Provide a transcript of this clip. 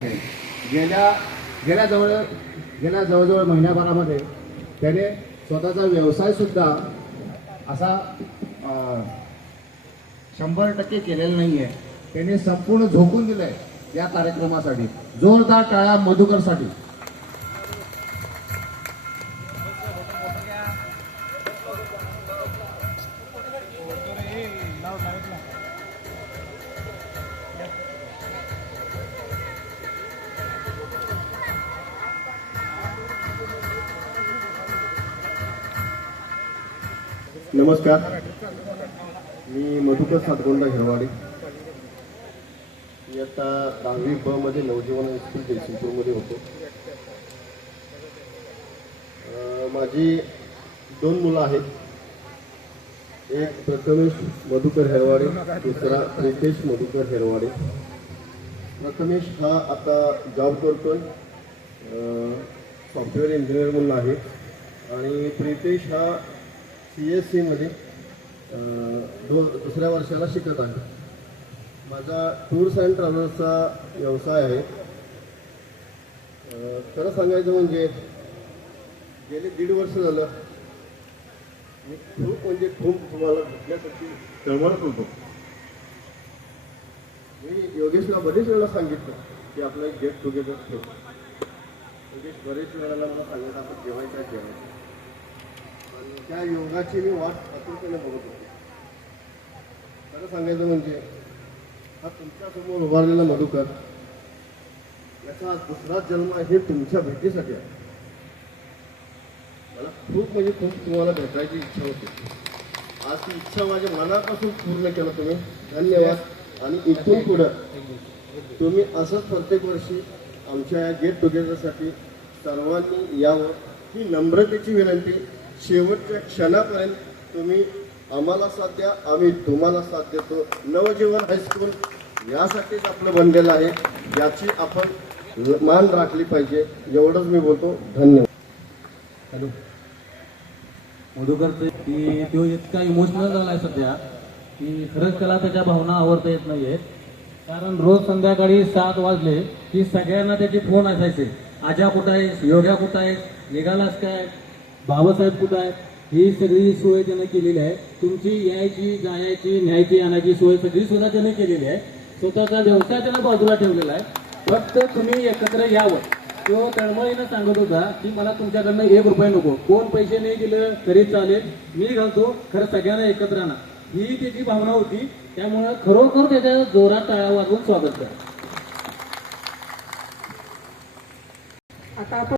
गेल्या गेल्या जवळ गेल्या जवळजवळ महिन्याभरामध्ये त्याने स्वतःचा व्यवसाय सुद्धा असा 100% केलेला नाहीये. त्याने संपूर्ण झोकून दिलंय या कार्यक्रमासाठी. जोरदार टाळ्या मधुकरसाठी. नमस्कार, मी मधुकर सातगोंडा हिरवाडी. मी आता 10वी ब मध्ये नवजीवन हायस्कूल जयसिंगपूरमध्ये होतो. माझी 2 मुलं आहेत. एक प्रथमेश मधुकर हिरवाडी, दुसरा प्रितेश मधुकर हिरवाडी. प्रथमेश हा आता जॉब करतोय, सॉफ्टवेअर इंजिनियर म्हणून आहे. आणि प्रितेश हा CSC मध्ये दुसऱ्या वर्षाला शिकत आहे. माझा टूर्स अँड ट्रॅव्हल्सचा व्यवसाय आहे. खरं सांगायचं म्हणजे गेले 1.5 वर्ष झालं मी खूप तुम्हाला भेटण्यासाठी तळमळत होतो. मी योगेशला बरेच वेळा सांगितलं की आपलं एक गेट टुगेदर ठेवू. योगेश बरेच वेळेला मला सांगितलं आपण जेवायचं. त्या योगाची मी वाट आतुरतेने बघत होतो. खरं सांगायचं म्हणजे हा तुमच्यासमोर उभारलेला मधुकर याचा दुसरा जन्म हे तुमच्या भेटीसाठी आहे. मला खूप तुम्हाला भेटायची इच्छा होती. आज ती इच्छा माझ्या मनापासून पूर्ण केलं तुम्ही. धन्यवाद. आणि इथून पुढं तुम्ही असंच प्रत्येक वर्षी आमच्या या गेट टुगेदरसाठी सर्वांनी यावं ही नम्रतेची विनंती. शेवटच्या क्षणापर्यंत तुम्ही आम्हाला साथ द्या, आम्ही तुम्हाला साथ देतो. नवजीवन हायस्कूल यासाठीच आपलं बनलेलं आहे. याची आपण मान राखली पाहिजे. एवढंच मी बोलतो. धन्यवाद. हॅलो, मधुकरचं की तो इतका इमोशनल झाला आहे सध्या की खरंच त्याला त्याच्या भावना आवडता येत नाहीये. कारण रोज संध्याकाळी 7 वाजले की सगळ्यांना त्याचे फोन असायचे. आजा कुठं आहेस, योग्या कुठं आहेस, निघालास काय, बाबासाहेब कुठं आहेत. ही सगळी सोय त्यानं केलेली आहे. तुमची यायची, जायची, न्यायची, आणायची सोय सगळी सुद्धा त्याने केलेली आहे. स्वतःचा व्यवसाय त्यानं बाजूला ठेवलेला आहे. फक्त तुम्ही एकत्र यावं. तो तळमळीनं सांगत होता की मला तुमच्याकडनं 1 रुपया नको, कोण पैसे नाही दिलं तरी चालेल, मी घालतो, खरं सगळ्यांना एकत्र आणा, ही त्याची भावना होती. त्यामुळं खरोखर त्याच्या जोरात टाळ्या वाजवून स्वागत करा. आता आपण